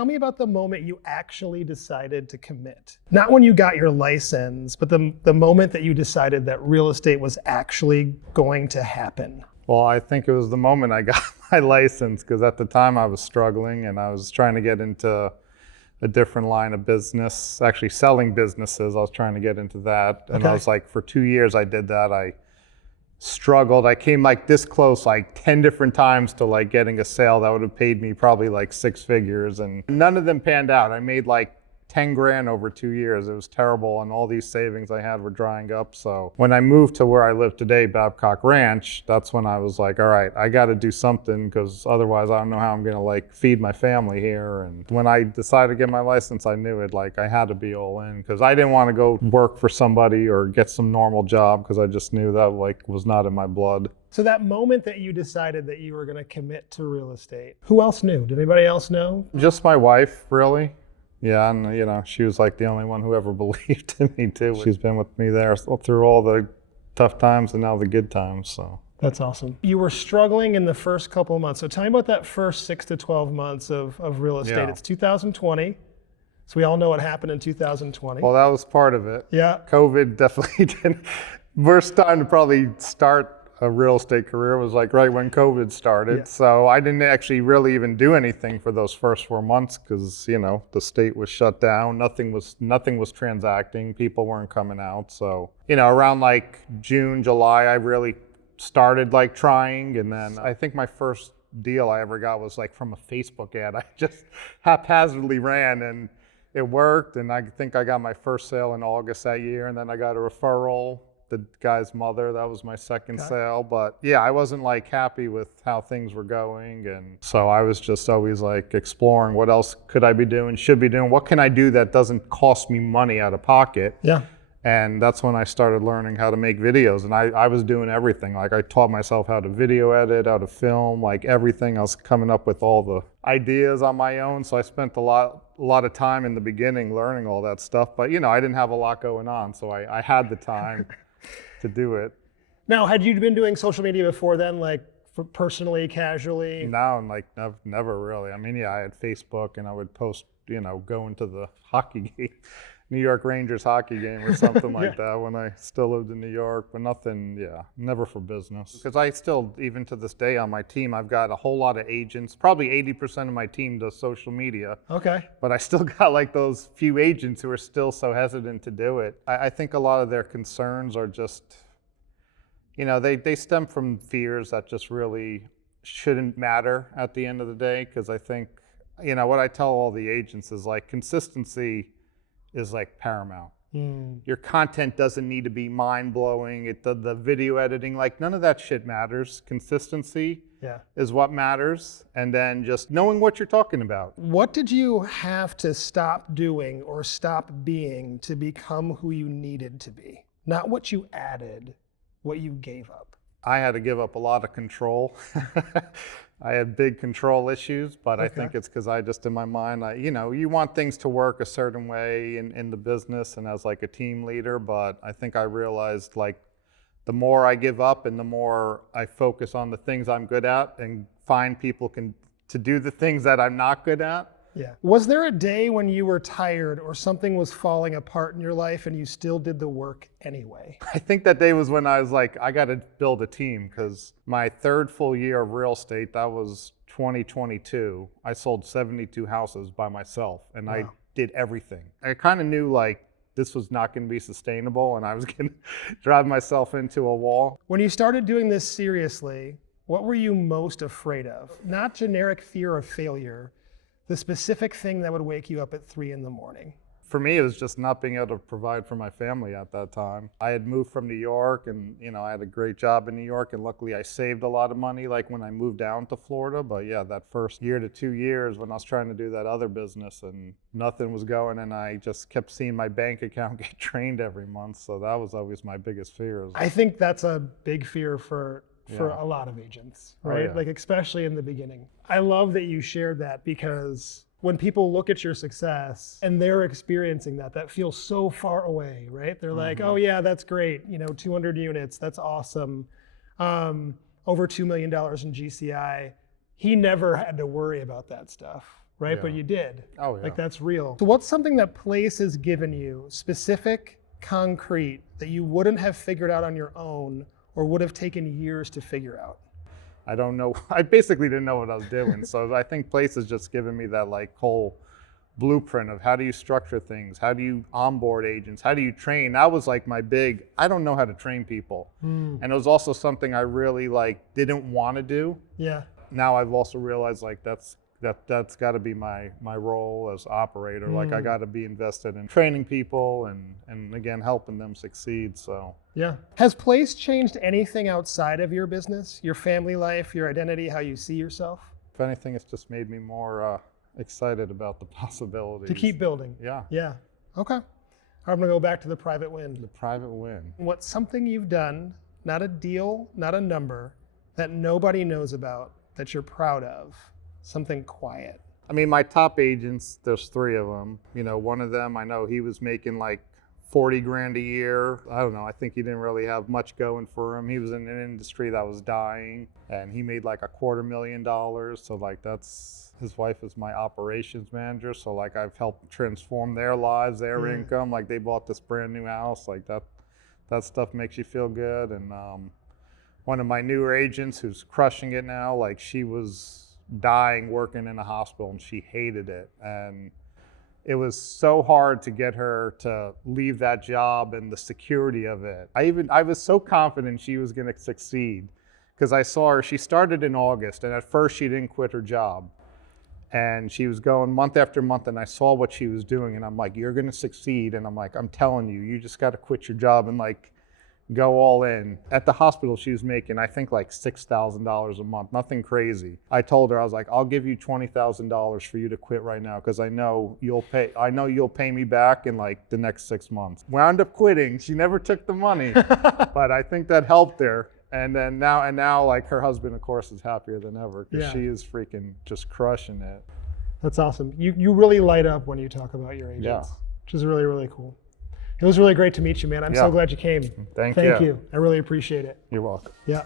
tell me about the moment you actually decided to commit. Not when you got your license, but the moment that you decided that real estate was actually going to happen. Well, I think it was the moment I got my license, because at the time I was struggling and I was trying to get into a different line of business, actually selling businesses. I was trying to get into that. And I was like, for 2 years I did that. I struggled. I came like this close, like 10 different times to like getting a sale that would have paid me probably like 6 figures, and none of them panned out. I made like 10 grand over 2 years. It was terrible, and all these savings I had were drying up. So when I moved to where I live today, Babcock Ranch, that's when I was like, all right, I got to do something, because otherwise I don't know how I'm going to like feed my family here. And when I decided to get my license, I knew it, like I had to be all in, because I didn't want to go work for somebody or get some normal job, because I just knew that like was not in my blood. So that moment that you decided that you were going to commit to real estate, who else knew? Did anybody else know? Just my wife, really. Yeah, and you know, she was like the only one who ever believed in me too. She's been with me there through all the tough times and now the good times, so. That's awesome. You were struggling in the first couple of months. So tell me about that first 6 to 12 months of real estate. Yeah. It's 2020. So we all know what happened in 2020. Well, that was part of it. Yeah. COVID definitely didn't. Worst time to probably start a real estate career was like right when COVID started. Yeah. So I didn't actually really even do anything for those first 4 months, because you know the state was shut down. Nothing was transacting. People weren't coming out. So you know, around like June, July, I really started like trying. And then I think my first deal I ever got was like from a Facebook ad. I just haphazardly ran, and it worked. And I think I got my first sale in August that year. And then I got a referral. The guy's mother, that was my second sale. But yeah, I wasn't like happy with how things were going. And so I was just always like exploring what else could I be doing, should be doing, what can I do that doesn't cost me money out of pocket? Yeah. And that's when I started learning how to make videos. And I was doing everything. Like I taught myself how to video edit, how to film, like everything. I was coming up with all the ideas on my own. So I spent a lot of time in the beginning learning all that stuff. But you know, I didn't have a lot going on, so I had the time to do it. Now, had you been doing social media before then, like personally, casually? No, like never really. I mean, yeah, I had Facebook, and I would post, you know, going to the hockey game, New York Rangers hockey game or something like that when I still lived in New York, but nothing, yeah, never for business. Because I still, even to this day on my team, I've got a whole lot of agents. Probably 80% of my team does social media. Okay. But I still got like those few agents who are still so hesitant to do it. I think a lot of their concerns are just, you know, they stem from fears that just really shouldn't matter at the end of the day. Because I think, you know, what I tell all the agents is like consistency is like paramount. Your content doesn't need to be mind-blowing. The video editing, like none of that shit matters. Consistency is what matters, and then just knowing what you're talking about. What did you have to stop doing or stop being to become who you needed to be? Not what you added, what you gave up. I had to give up a lot of control. I had big control issues, but I think it's because I just, in my mind, you know, you want things to work a certain way in the business and as like a team leader, but I think I realized like the more I give up and the more I focus on the things I'm good at and find people to do the things that I'm not good at. Yeah. Was there a day when you were tired or something was falling apart in your life and you still did the work anyway? I think that day was when I was like, I got to build a team, because my third full year of real estate, that was 2022. I sold 72 houses by myself, and I did everything. I kind of knew like this was not going to be sustainable and I was going to drive myself into a wall. When you started doing this seriously, what were you most afraid of? Not generic fear of failure, the specific thing that would wake you up at 3 a.m. For me, it was just not being able to provide for my family at that time. I had moved from New York, and you know, I had a great job in New York, and luckily I saved a lot of money like when I moved down to Florida. But yeah, that first year to 2 years when I was trying to do that other business and nothing was going, and I just kept seeing my bank account get drained every month. So that was always my biggest fear. I think that's a big fear for a lot of agents, right? Like especially in the beginning. I love that you shared that, because when people look at your success and they're experiencing that feels so far away, right? They're like, oh yeah, that's great. You know, 200 units, that's awesome. Over $2 million in GCI. He never had to worry about that stuff, right? Yeah. But you did. Oh, yeah. Like that's real. So what's something that place has given you, specific, concrete, that you wouldn't have figured out on your own or would have taken years to figure out? I don't know. I basically didn't know what I was doing. So I think Place has just given me that like whole blueprint of how do you structure things? How do you onboard agents? How do you train? That was like my big, I don't know how to train people. And it was also something I really like didn't want to do. Yeah. Now I've also realized like that's got to be my role as operator. Like I got to be invested in training people and again helping them succeed. So yeah. Has Place changed anything outside of your business, your family life, your identity, how you see yourself? if anything, it's just made me more excited about the possibilities. To keep building. Yeah. Yeah. Okay. I'm gonna go back to the private win. The private win. What's something you've done, not a deal, not a number, that nobody knows about, that you're proud of? Something quiet. I mean, my top agents, there's 3 of them. You know, one of them, I know he was making like 40 grand a year. I don't know, I think he didn't really have much going for him. He was in an industry that was dying and he made like $250,000. So like his wife is my operations manager. So like I've helped transform their lives, their income. Like they bought this brand new house. Like that stuff makes you feel good. And one of my newer agents who's crushing it now, like she was dying working in a hospital and she hated it. And it was so hard to get her to leave that job and the security of it. I was so confident she was gonna succeed because I saw her, she started in August and at first she didn't quit her job. And she was going month after month and I saw what she was doing and I'm like, you're gonna succeed. And I'm like, I'm telling you, you just gotta quit your job and like go all in. At the hospital she was making, I think like $6,000 a month, nothing crazy. I told her, I was like, I'll give you $20,000 for you to quit right now because I know you'll pay me back in like the next 6 months. Wound up quitting, she never took the money, but I think that helped her. And then now like her husband of course is happier than ever because she is freaking just crushing it. That's awesome. You really light up when you talk about your agents, which is really, really cool. It was really great to meet you, man. I'm so glad you came. Thank you. I really appreciate it. You're welcome. Yeah.